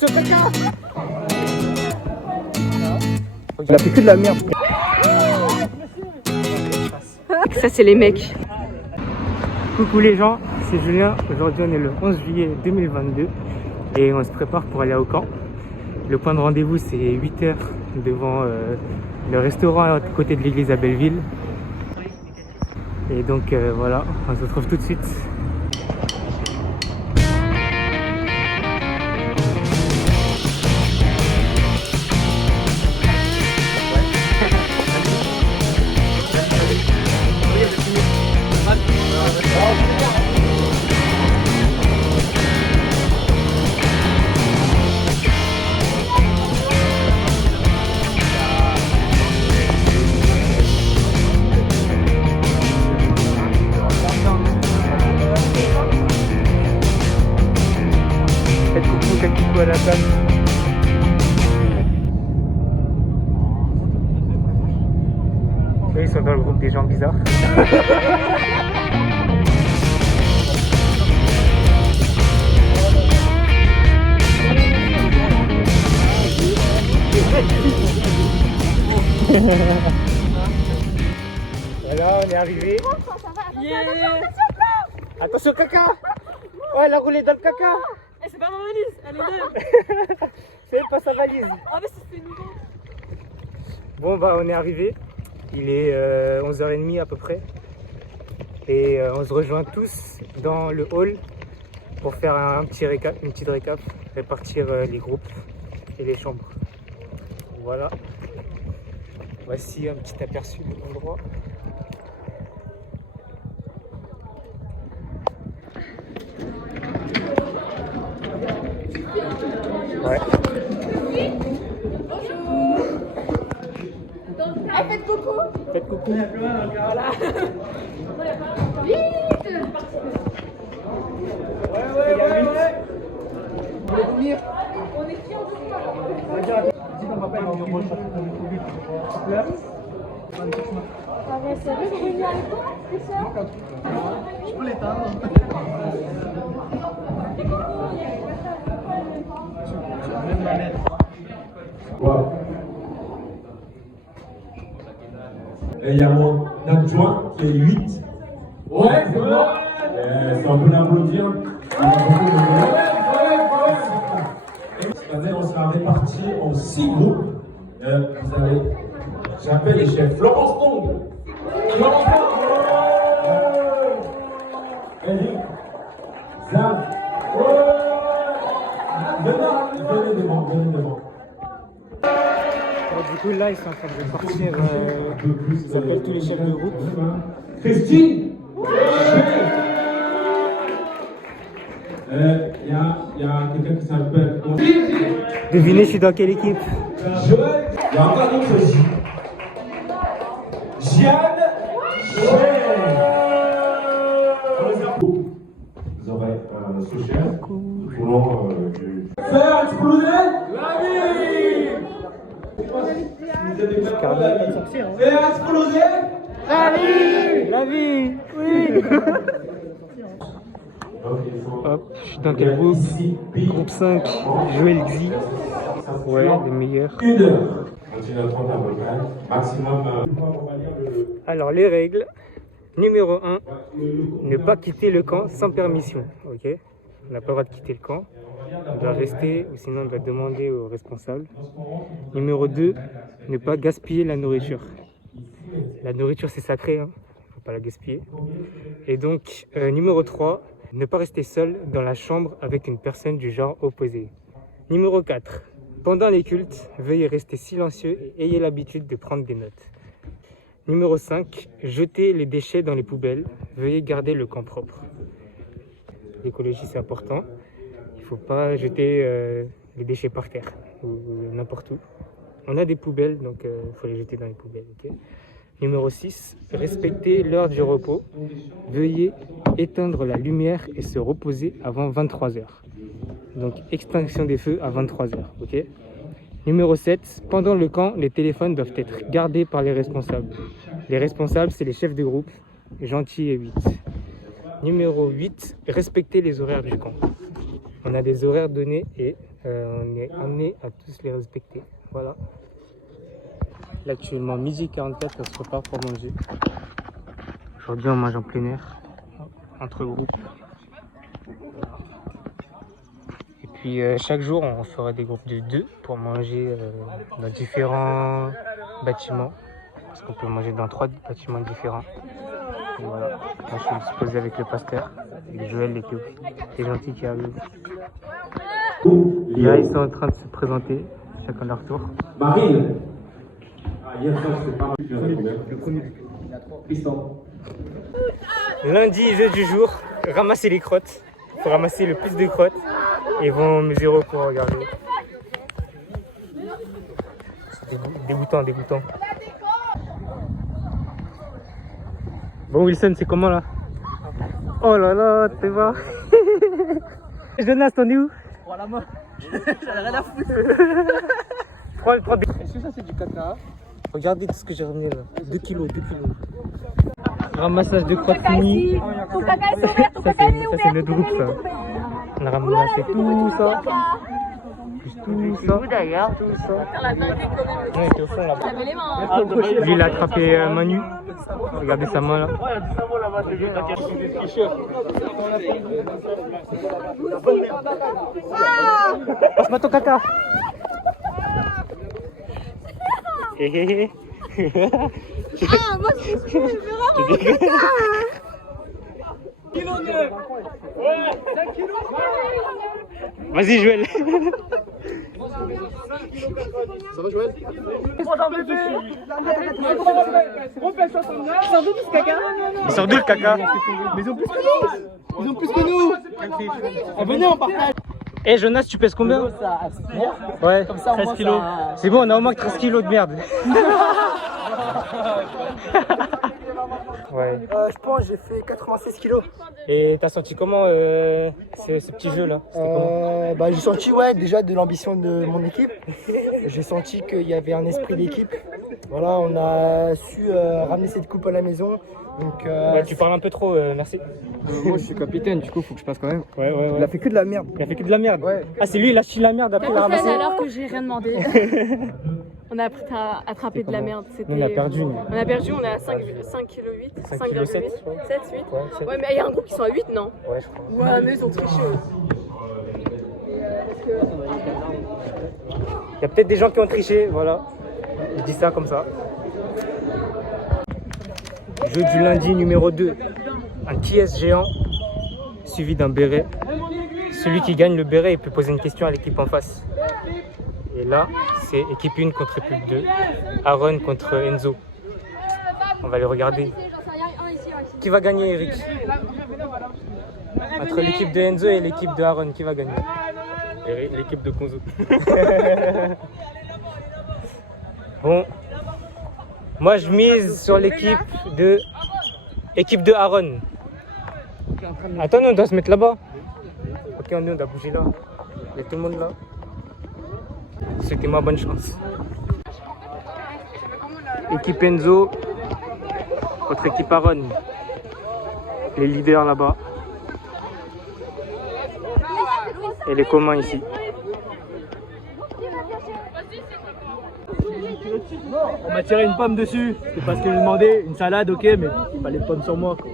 Attention, caca. Il a fait que de la merde. Ça, c'est les mecs. Coucou les gens, c'est Julien. Aujourd'hui, on est le 11 juillet 2022 et on se prépare pour aller au camp. Le point de rendez-vous, c'est 8h devant le restaurant à côté de l'église à Belleville. Et donc voilà, on se retrouve tout de suite. Faites coucou à la table. Eux, ils sont dans le groupe des gens bizarres. Voilà, on est arrivé. Yeah. Attention, caca. Oh, elle a roulé dans le caca. Eh, c'est pas ma valise, elle est neuve. C'est pas sa valise. Ah, mais c'est nouveau. Bon, bah, on est arrivé. Il est 11h30 à peu près. Et on se rejoint tous dans le hall pour faire un petit récap, une petite récap, répartir les groupes et les chambres. Voilà. Voici un petit aperçu de l'endroit. Ouais. Ah, faites coucou. Faites coucou. Voilà. Vite. Ouais. On est qui en dessous? Ah ouais, sérieux, vous venez avec toi? C'est ça? Je peux l'éteindre. Wow. Et il y a mon adjoint qui est 8. Ouais, c'est bon. C'est un peu d'applaudir. Cette année, on sera répartis en 6 groupes. Vous avez, j'appelle les chefs. Florence Tong. Florence Tong. Eric. Zab. Venez devant. Du coup, là, ils sont en train de sortir. Ils appellent tous les chefs de groupe. Christine. Il y a quelqu'un qui s'appelle. Devinez, je suis dans quelle équipe? Joël. Il y a encore un autre J. Jeanne. Vous aurez un sous-chef. Nous voulons faire exploser la vie. Faire exploser La vie. Oui. Hop, je suis dans quel groupe? Groupe 5, Joël Xi. Ouais, les meilleurs. 1 heure. Continue à 30 à peu près. Maximum. Alors, les règles. Numéro 1, ne pas quitter le camp sans permission. Ok? On n'a pas le droit de quitter le camp. On doit rester ou sinon on doit demander aux responsables. Numéro 2, ne pas gaspiller la nourriture. La nourriture, c'est sacré, il ne faut pas la gaspiller. Et donc, numéro 3, ne pas rester seul dans la chambre avec une personne du genre opposé. Numéro 4, pendant les cultes, veuillez rester silencieux et ayez l'habitude de prendre des notes. Numéro 5, jetez les déchets dans les poubelles. Veuillez garder le camp propre. L'écologie, c'est important. Il ne faut pas jeter les déchets par terre ou n'importe où. On a des poubelles, donc il faut les jeter dans les poubelles. Okay. Numéro 6, respectez l'heure du repos. Veuillez éteindre la lumière et se reposer avant 23h. Donc extinction des feux à 23h. Okay. Numéro 7, pendant le camp, les téléphones doivent être gardés par les responsables. Les responsables, c'est les chefs de groupe, Gentil et 8. Numéro 8, respectez les horaires du camp. On a des horaires donnés et on est amené à tous les respecter. Voilà. Là actuellement midi 44, on se prépare pour manger. Aujourd'hui on mange en plein air, entre groupes. Et puis chaque jour on fera des groupes de 2 pour manger dans différents bâtiments. Parce qu'on peut manger dans 3 bâtiments différents. Et voilà. Moi je suis disposé avec le pasteur, avec Joël et Théo. C'est gentil qui arrive. Là ils sont en train de se présenter, chacun leur tour. Marine. Ah, hier soir, c'était pas mal. Le premier. Tristan. Lundi, jeu du jour, ramasser les crottes. Il faut ramasser le plus de crottes. Et ils vont mesurer pour regarder. C'est dégoûtant, dégoûtant. Bon Wilson, c'est comment là? Oh là là, tu vois. Jonas, t'en es où? Prends la main. J'en ai rien à foutre. Prends. Est-ce que ça c'est du caca? Regardez tout ce que j'ai ramené là. 2 kilos. Ramassage de crottes fini. Ton caca est ouvert, ton Ça caca est c'est ouvert. le groupe ça. On a ramassé tout ça. Plus tout ça. d'ailleurs. Tout ça. La main est quand même. Non, il était au fond là-bas. Levez les mains. Lui il a attrapé Manu. Regardez sa main là. Passe-moi ton caca. Hé hé hé. Ah, moi je suis Vas-y Joël. Ça va Joël? Il sort d'où le caca? Mais ils ont plus que nous. Ils ont plus que nous. Ah, venez on partage. Eh Jonas, tu pèses combien? Ouais, Comme ça, 13 kilos. C'est bon, on a au moins 13 kilos de merde. Ouais. Je pense j'ai fait 86 kilos. Et t'as senti comment ce petit jeu là? C'était comment? J'ai senti déjà de l'ambition de mon équipe. J'ai senti qu'il y avait un esprit d'équipe. Voilà, on a su ramener cette coupe à la maison. Donc, Ouais, tu parles un peu trop, merci. moi je suis capitaine, du coup faut que je passe quand même. Ouais. Il a fait que de la merde. Il a fait que de la merde. Ouais. Ah, c'est lui, il a su la merde après il a ramassé. alors que j'ai rien demandé. On a appris à attraper de la merde. Nous, on a perdu. On a perdu, on est à 5 kg 8, 5,7 kg, 7, 8. je crois. 7, 8. Ouais, 7. Ouais, mais il y a un groupe qui sont à 8, non? Ouais, je crois. Ouais, mais ils ont triché. Il y a peut-être des gens qui ont triché, voilà. Je dis ça comme ça. Jeu du lundi numéro 2. Un qui-est géant suivi d'un béret. Celui qui gagne le béret, il peut poser une question à l'équipe en face. Et là, c'est équipe 1 contre équipe 2. Aaron contre Enzo. On va les regarder. Qui va gagner, Eric? Entre l'équipe de Enzo et l'équipe de Aaron, qui va gagner? L'équipe de Konzo. Bon. Moi, je mise sur l'équipe de Aaron. Attends, nous, on doit se mettre là-bas. Ok, on doit bouger là. Il y a tout le monde là. Souhaitez-moi bonne chance. Équipe Enzo contre équipe Aaron. Les leaders là-bas. Et les communs ici. On m'a tiré une pomme dessus. C'est parce que je demandais une salade, ok, mais il fallait pommes sur moi. Quoi.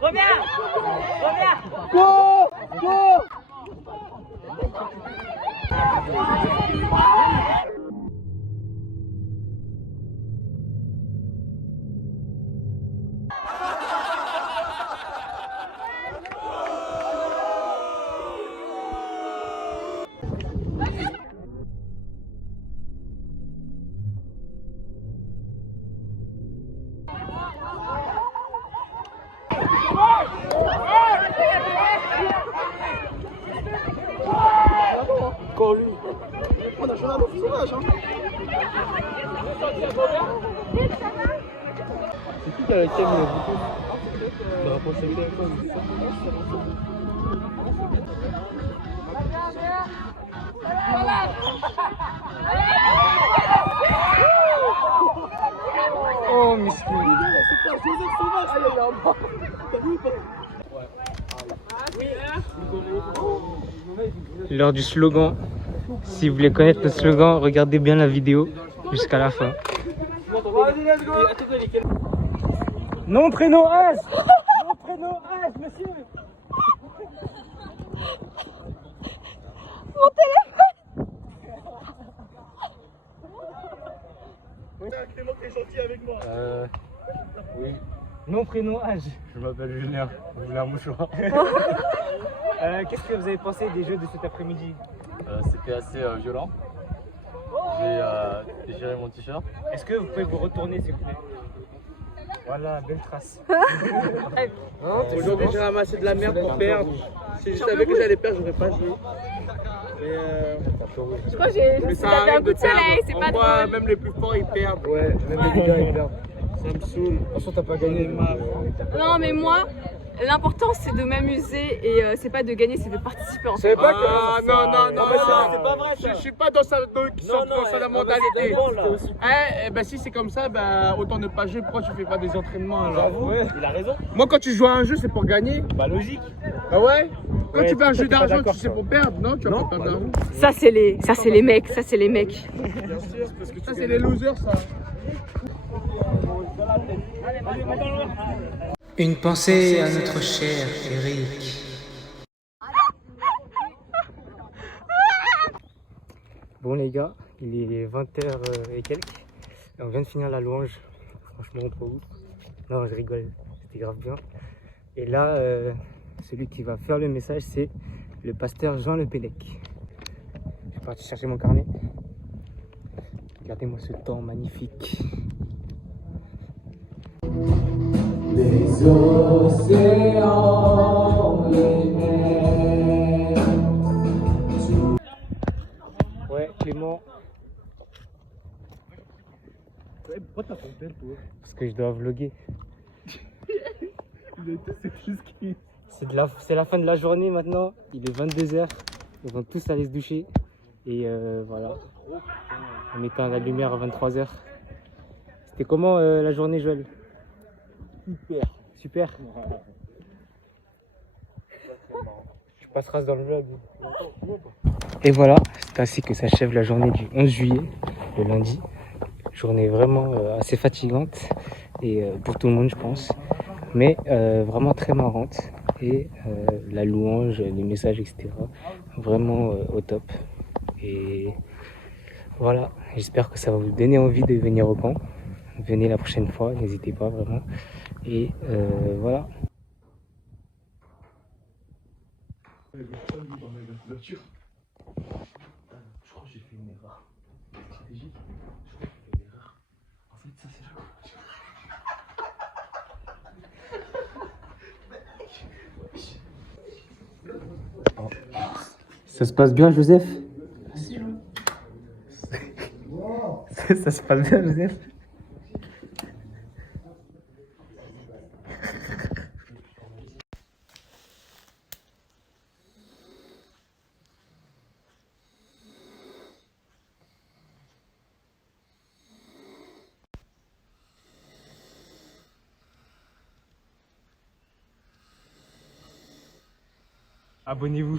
Reviens. Go. Encore lui. On a joué à l'eau sauvage, hein. C'est qui a la cam le bouton? Le rapprocher le téléphone. Oh, miskin. L'heure du slogan. Si vous voulez connaître le slogan, regardez bien la vidéo jusqu'à la fin. Nom, prénom, âge. Nom, prénom, âge, monsieur. Mon téléphone. Oui, Nom, prénom, âge. je m'appelle Julien. Vous voulez un mouchoir? Qu'est-ce que vous avez pensé des jeux de cet après-midi? C'était assez violent. J'ai déchiré mon t-shirt. Est-ce que vous pouvez vous retourner s'il vous plaît? Voilà, belle trace. Aujourd'hui, j'ai ramassé de la merde pour perdre. Si je savais que j'allais perdre, j'aurais pas joué. Je crois que j'ai tapé un coup de soleil, c'est pas drôle. Même les plus forts, ils perdent. Ouais, même les gars, ils perdent. Ça me saoule. De toute façon, t'as pas gagné. Non, mais moi, l'important c'est de m'amuser et c'est pas de gagner, c'est de participer en fait. savais pas que. Ah non, non, non, c'est pas vrai, je suis pas dans sa mentalité. Eh ben si c'est comme ça, ben autant ne pas jouer. Pourquoi tu fais pas des entraînements alors? Il a raison. Moi quand tu joues à un jeu, c'est pour gagner. Bah, logique. Ah ouais? Quand Ouais, tu fais un toi, jeu t'es pas d'argent, d'accord, tu sais toi. pour perdre, non? Tu vas pas perdre d'argent. Ça c'est les mecs, ça c'est les mecs. Ça c'est les losers ça. Une pensée à notre cher Eric. Bon les gars, il est 20h et quelques. Et on vient de finir la louange. Franchement pas ouf. Non je rigole, c'était grave bien. Et là, celui qui va faire le message c'est le pasteur Jean Le Pélec. Je suis parti chercher mon carnet. Regardez-moi ce temps magnifique. Les océans, les mers. Ouais, Clément. Pourquoi t'as ton tel, toi? Parce que je dois vlogger. C'est la fin de la journée maintenant. Il est 22h. Ils vont tous aller se doucher. Et voilà. On éteint la lumière à 23h. C'était comment la journée, Joël? Super. Super. Tu passeras dans le vlog. Et voilà, c'est ainsi que s'achève la journée du 11 juillet, le lundi. Journée vraiment assez fatigante et pour tout le monde je pense, mais vraiment très marrante. Et la louange, les messages, etc. Vraiment au top. Et voilà, j'espère que ça va vous donner envie de venir au camp. Venez la prochaine fois, n'hésitez pas vraiment. Et voilà. Je crois que j'ai fait une erreur stratégique. Je crois que j'ai fait une erreur. En fait, ça c'est Ça se passe bien, Joseph? Ça se passe bien, Joseph? Abonnez-vous.